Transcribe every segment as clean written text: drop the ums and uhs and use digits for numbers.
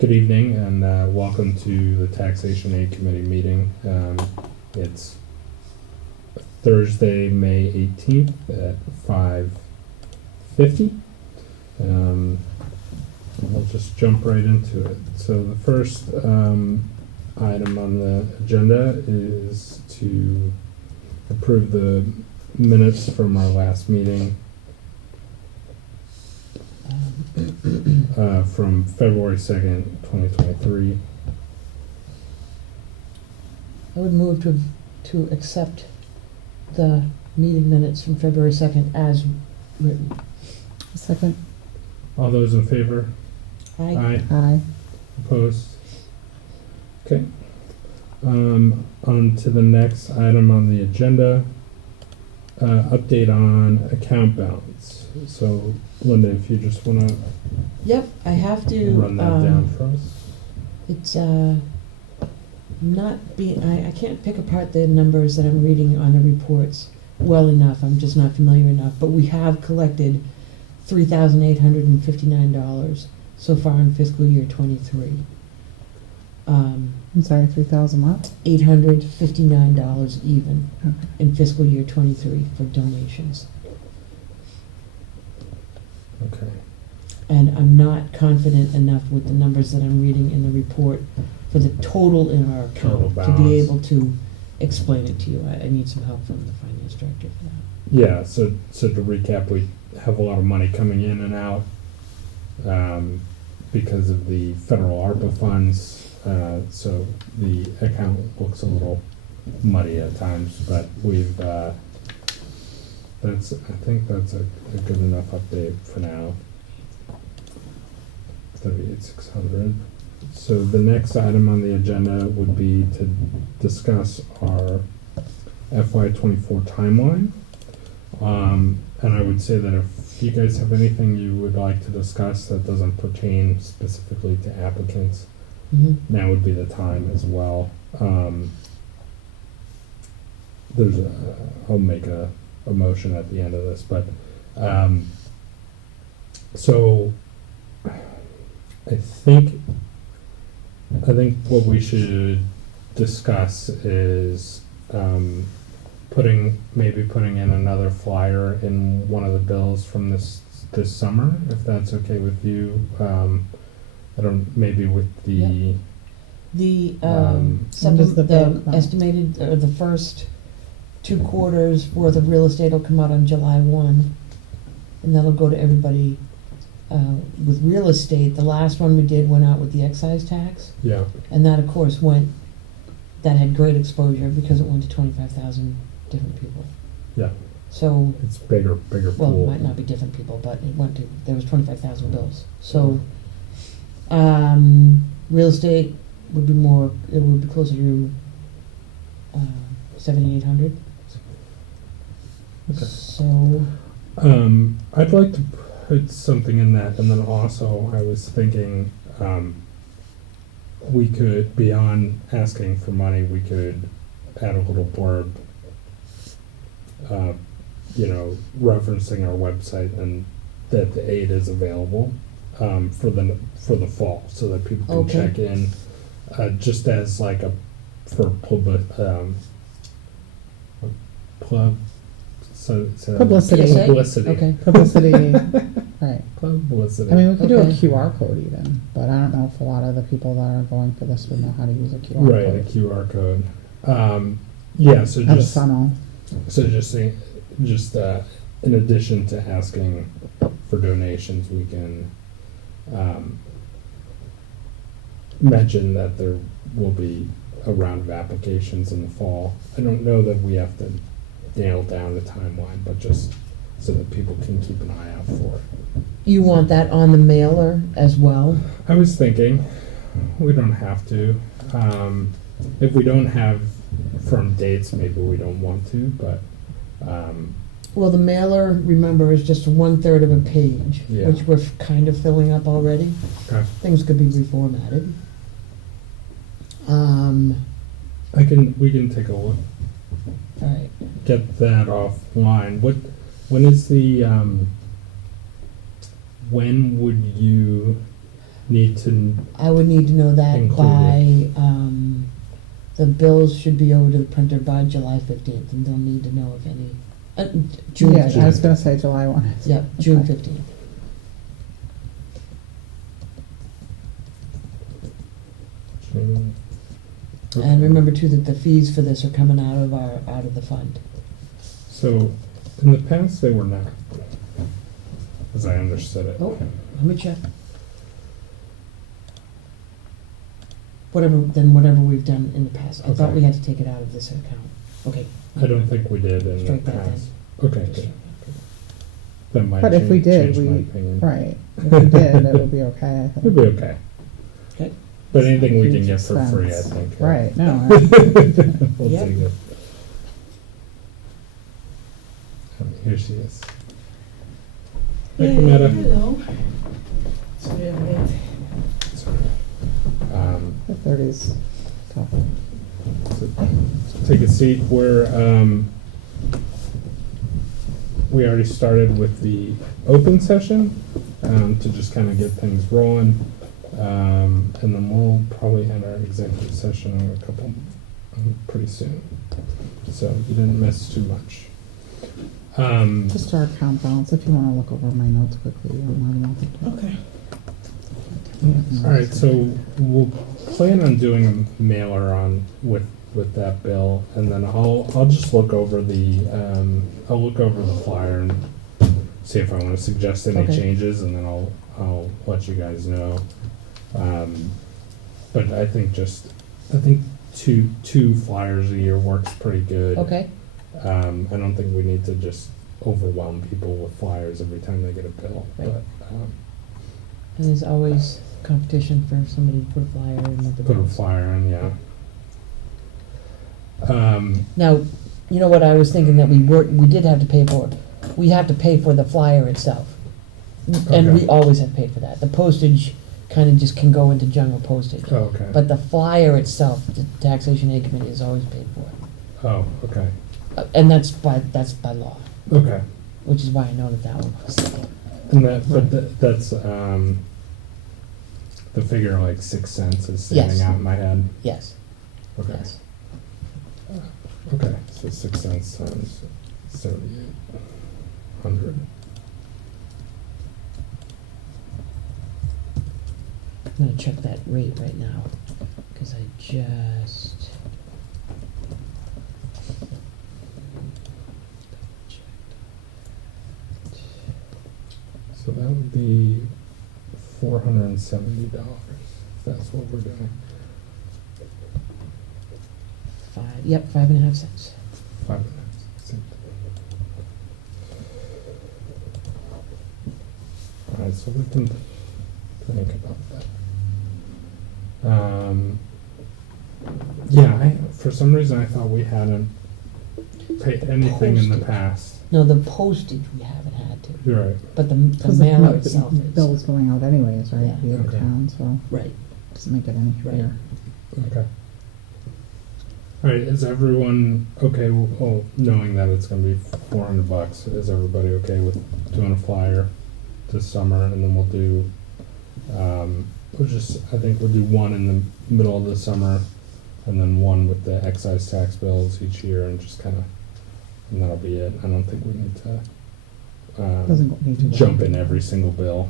Good evening and welcome to the Taxation Aid Committee meeting. It's Thursday, May 18th at 5:50. I'll just jump right into it. So the first item on the agenda is to approve the minutes from our last meeting from February 2nd, 2023. I would move to accept the meeting minutes from February 2nd as written. Second. All those in favor? Aye. Aye. Opposed? Okay. On to the next item on the agenda. Update on account balance. So, Linda, if you just want to Yep, I have to. run that down for us. It's not being. I can't pick apart the numbers that I'm reading on the reports well enough. I'm just not familiar enough. But we have collected $3,859 so far in fiscal year 23. I'm sorry, 3,000 what? $859 even Okay. in fiscal year 23 for donations. Okay. And I'm not confident enough with the numbers that I'm reading in the report for the total in our Total account to balance. be able to explain it to you. I need some help from the finance director for that. Yeah, so to recap, we have a lot of money coming in and out because of the federal ARPA funds. So the account looks a little muddy at times, but we've I think that's a good enough update for now. 38,600. So the next item on the agenda would be to discuss our FY24 timeline. And I would say that if you guys have anything you would like to discuss that doesn't pertain specifically to applicants, now would be the time as well. I'll make a motion at the end of this, but so I think what we should discuss is putting in another flyer in one of the bills from this summer, if that's okay with you. Maybe with the The When does the bill come? estimated the first 2 quarters worth of real estate will come out on July 1, and that'll go to everybody. With real estate, the last one we did went out with the excise tax, yeah. and that of course that had great exposure because it went to 25,000 different people. Yeah. So, It's bigger well, it pool. might not be different people, but there was 25,000 bills. So, real estate would be closer to 7,800. Okay. So, I'd like to put something in that, and then also I was thinking we could, beyond asking for money, we could add a little blurb, referencing our website and that the aid is available for the fall, so that people can Okay. check in, just as like publicity. Publicity. Publicity. okay. Publicity. Right. Publicity. I mean, we could do a Okay. QR code even, but I don't know if a lot of the people that are going for this would know how to use a QR Right, a code. QR code. Yeah, so At a just funnel. in addition to asking for donations, we can mention that there will be a round of applications in the fall. I don't know that we have to nail down the timeline, but just so that people can keep an eye out for it. You want that on the mailer as well? I was thinking, we don't have to. If we don't have firm dates, maybe we don't want to, but Well, the mailer, remember, is just 1/3 of a page, Yeah. which we're kind of filling up already. okay. Things could be reformatted. We can take a look, All right. get that offline. When is the when would you need to, I would need to know that Included. by, the bills should be over to the printer by July 15th, and they'll need to know if any, June Yeah, I 15th. was gonna say July 1. Yep, June Okay. 15th. June. And Okay. remember too that the fees for this are coming out of the fund. So, in the past, they were not, as I understood it. Oh, let me check. Whatever we've done in the past. I thought Okay. we had to take it out of this account. Okay. I don't think we did in the Strike that then. past. Okay, good. That might But if we did, change my we, opinion. right, if we did, it would be okay, I It'd be think. okay. Okay. But anything we can Huge get for free, I expense. think. Right, no, We'll Yep. take it. Here she is. Hi, Cametta. Hello. Sorry, I'm late. Sorry. the 30's tough. So take a seat. We already started with the open session to just kind of get things rolling. And then we'll probably end our executive session in a couple, pretty soon. So you didn't miss too much. Just our account balance, if you wanna look over my notes quickly, you're more than welcome to. Okay. Yeah. All right, so we'll plan on doing a mailer on with that bill, and then I'll just look over the flyer and see if I want to suggest any Okay. changes, and then I'll let you guys know. But I think two flyers a year works pretty good. Okay. I don't think we need to just overwhelm people with flyers every time they get a bill. Right. But And there's always competition for somebody to put a flyer in with the put a bills. flyer in, yeah. Now, you know what I was thinking that we did have to pay for? We have to pay for the flyer itself. And Okay. we always have paid for that. The postage kind of just can go into general postage. Oh, okay. But the flyer itself, the taxation aid committee has always paid for. Oh, okay. And that's by law, Okay. which is why I noted that one. And that's the figure like 6 cents is standing Yes. out in my head. Yes, Okay. yes. Okay. So 6 cents times 7,800. I'm gonna check that rate right now, because I just. So that would be $470. If that's what we're doing. 5.5 cents. 5 minutes. All right, so we can think about that. Yeah, for some reason I thought we hadn't paid anything in the Postage. past. No, the postage we haven't had to, You're right. but the Because mailer itself is. bill's going out anyways, right, Yeah. via the Okay. town, so Right. it doesn't make it any Right. fair. Okay. All right, is everyone okay, well, knowing that it's gonna be $400, is everybody okay with doing a flyer this summer, and then we'll do, I think we'll do one in the middle of the summer, and then one with the excise tax bills each year, and just kinda, and that'll be it. I don't think we need to, Doesn't need to. jump in every single bill.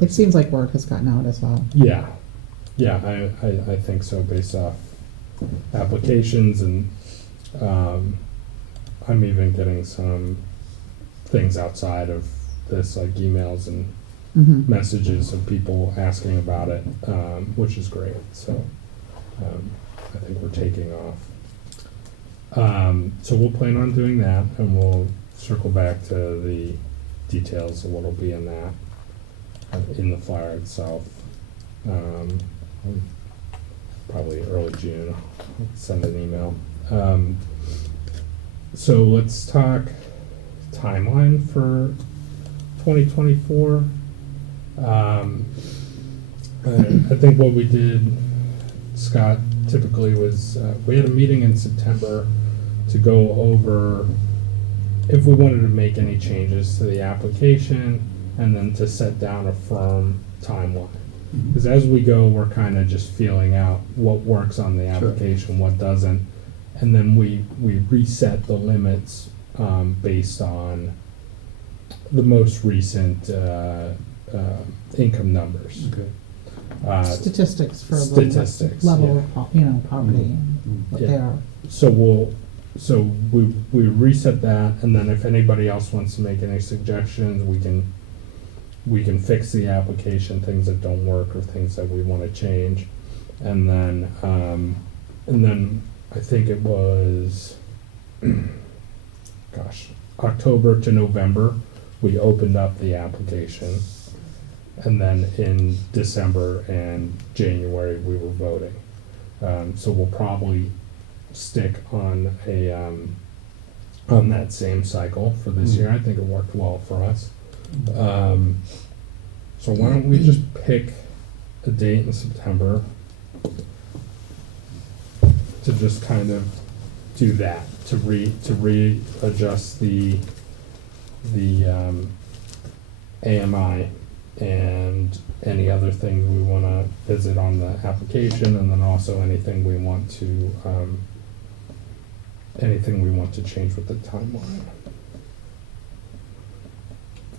It seems like word has gotten out as well. Yeah, I think so, based off applications, and I'm even getting some things outside of this, like emails and Mm-hmm. messages of people asking about it, which is great, so I think we're taking off. So we'll plan on doing that, and we'll circle back to the details of what'll be in that, in the flyer itself. Probably early June, I'll send an email. So let's talk timeline for 2024. I think what we did, Scott, typically was, we had a meeting in September to go over if we wanted to make any changes to the application, and then to set down a firm timeline. Mhm. Because as we go, we're kind of just feeling out what works on the Sure. application, what doesn't. And then we reset the limits based on the most recent income numbers. Okay. Statistics for the Statistics, level yeah. of, poverty and what they Yeah. are. So we reset that, and then if anybody else wants to make any suggestions, we can fix the application, things that don't work or things that we want to change. And then I think it was, gosh, October to November, we opened up the application. And then in December and January, we were voting. So we'll probably stick on on that same cycle for this year. I think it worked well for us. So why don't we just pick a date in September to just kind of do that, to readjust the AMI and any other things we want to visit on the application, and then also anything we want to change with the timeline.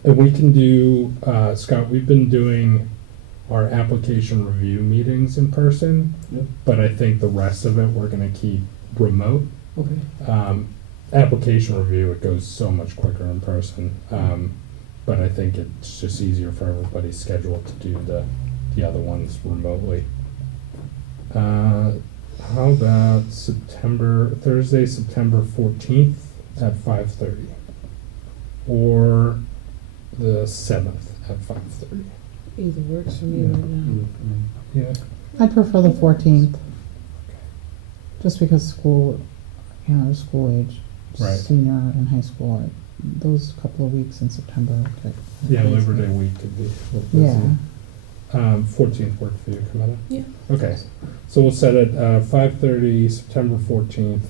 And we can do, Scott, we've been doing our application review meetings in person, Yep. but I think the rest of it we're going to keep remote. Okay. Application review, it goes so much quicker in person. But I think it's just easier for everybody's schedule to do the other ones remotely. How about Thursday, September 14th at 5:30? Or the 7th at 5:30? Either works for me Yeah. right now. Yeah. I'd prefer the 14th, just because school, school age, Right. senior and high school, those couple of weeks in September. Okay. Yeah, Labor Day week could be a little busy. Yeah. 14th work for you, Camilla? Yeah. Okay, so we'll set it 5:30, September 14th,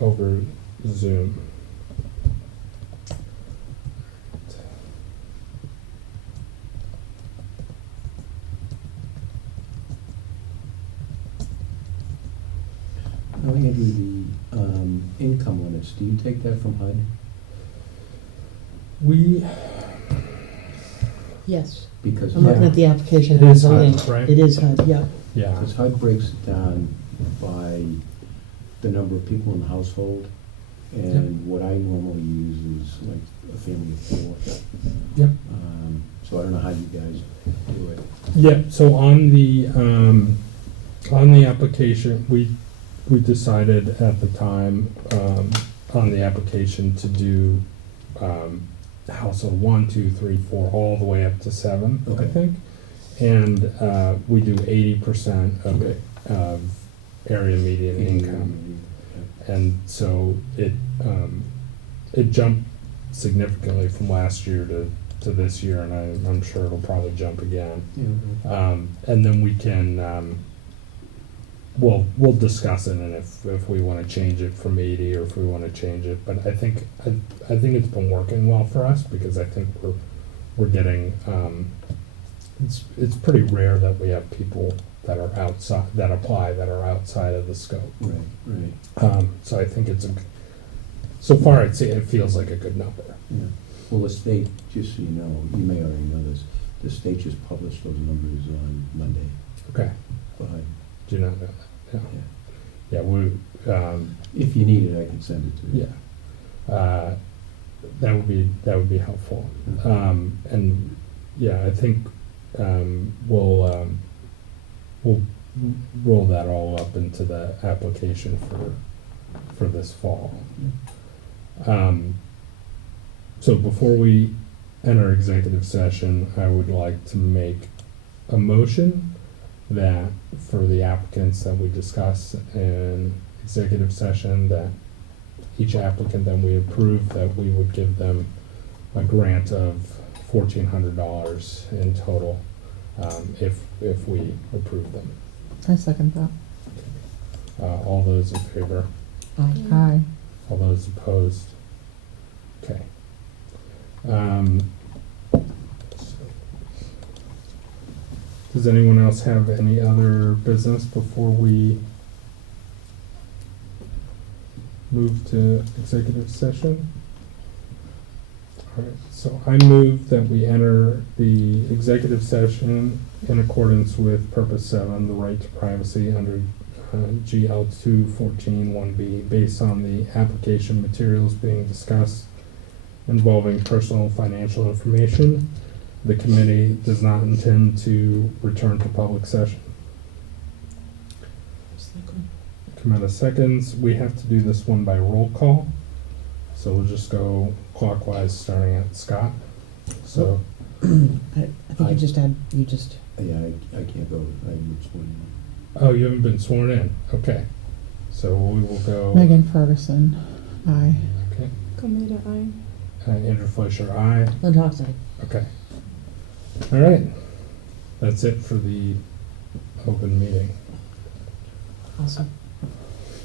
over Zoom. Now, Andrew, the income limits, do you take that from HUD? We, Yes, Because I'm looking HUD, at the application. It is There's a HUD, link. right? It is HUD, yeah. yeah, because HUD breaks it down by the number of people in the household, and what I normally use is like a family of 4. Yep. So I don't know how you guys do it. yeah, so on the application, we decided at the time, on the application to do, household 1, 2, 3, 4, all the way up to 7, I Okay. think. And, we do 80% Okay. of area median income. And so it jumped significantly from last year to this year, and I'm sure it'll probably jump again. Yeah. And then we can, we'll discuss it, and if we want to change it from 80 or if we want to change it. But I think it's been working well for us, because I think we're getting, it's pretty rare that we have people that are outside, that apply, that are outside of the scope. Right. So I think so far it feels like a good number. Yeah. Well, the state, just so you know, you may already know this, the state just published those numbers on Monday Okay, for HUD. do you not know that? Yeah. Yeah, If you need it, I can send it to you. yeah. That would be helpful. And yeah, I think we'll roll that all up into the application for this fall. So before we enter executive session, I would like to make a motion that for the applicants that we discuss in executive session, that each applicant that we approve, that we would give them a grant of $1,400 in total, if we approve them. I second that. All those in favor? Aye. All those opposed? Okay. So Does anyone else have any other business before we move to executive session? All right, so I move that we enter the executive session in accordance with Purpose 7, the right to privacy under GL 214-1B, based on the application materials being discussed involving personal financial information. The committee does not intend to return to public session. Commander seconds. We have to do this one by roll call. So we'll just go clockwise, starting at Scott. So, I think you just had, Yeah, I can't vote, I would swing. oh, you haven't been sworn in. Okay. So we will go. Megan Ferguson, aye. Okay. Comida, aye. Andrew Fleischer, aye. Lynn Hoxie. Okay. All right. That's it for the open meeting. Awesome.